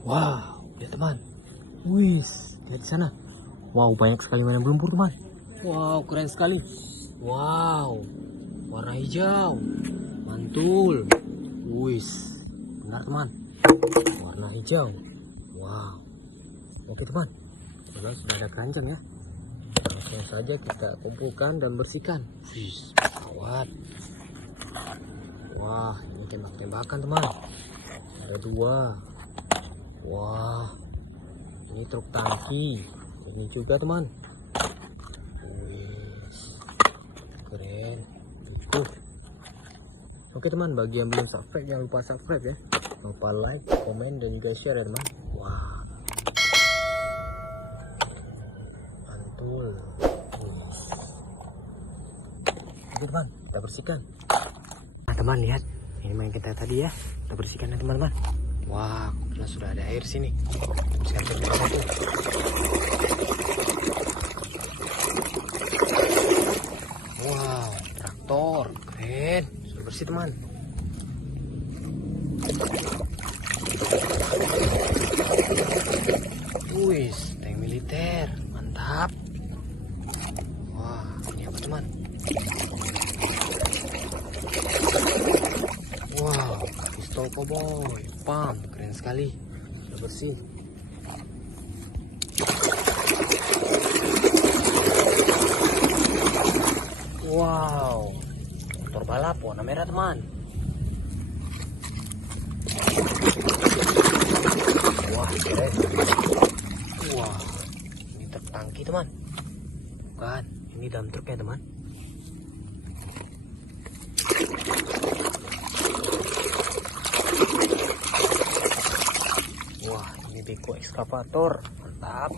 Wow, lihat teman. Wis, lihat di sana. Wow, banyak sekali mainan lumpur teman. Wow, keren sekali. Wow, warna hijau, mantul. Wis, benar teman. Warna hijau. Wow. Oke teman, sudah ada keranjang ya. Langsung saja kita kumpulkan dan bersihkan. Wis, awat. Wah, ini tembak-tembakan teman. Ada 2. Wah, ini truk tangki. Ini juga teman. Wis, keren. Oke teman, bagi yang belum subscribe jangan lupa subscribe ya. Jangan lupa like, komen dan juga share ya teman. Wah, mantul. Wis. Oke teman, kita bersihkan. Nah teman, lihat ini main kita tadi ya. Kita bersihkan ya teman-teman. Wah, kebetulan sudah ada air sini. Bersihkan satu-satu. Wow, traktor keren. Sudah bersih teman. Wih, tank militer, mantap. Wah, ini apa teman? Wow, pistol cowboy, pam, keren sekali. Sudah bersih. Wow, motor balap warna merah teman. Wah, keren. Wah, ini truk tangki teman. Bukan, ini dalam truknya teman. Wah, ini beko ekskavator, mantap.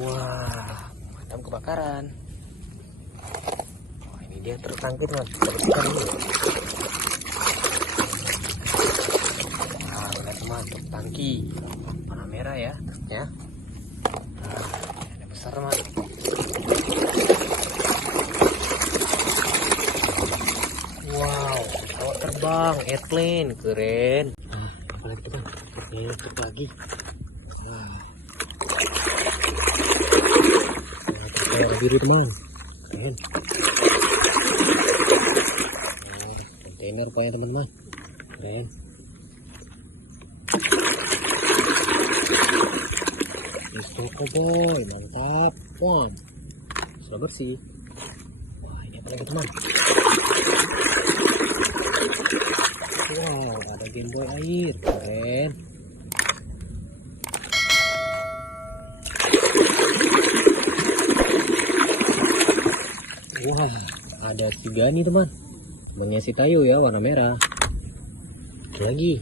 Wah, mantap kebakaran. Wah, ini dia truk tangki teman. Kita bersihkan dulu. Nah, lihat teman, truk tangki warna merah ya truknya. Nah, ada besar teman. Wow, pesawat terbang, airplane, keren. Nah, apalagi teman? Ini truk lagi. Nah, warna biru teman, keren. Oh, kontainer rupanya teman-teman, keren. Pistol cowboy, mantap. Wah, sudah bersih. Wah, ini apa lagi teman? Wow, ada Game Boy air, keren. Wah, ada 3 nih teman. Temannya si Tayo ya, warna merah. Ada lagi.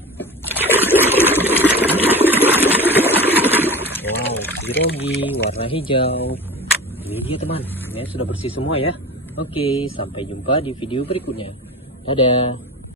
Wow, si Rogi warna hijau. Ini dia teman, ini sudah bersih semua ya. Oke, sampai jumpa di video berikutnya. Dadah.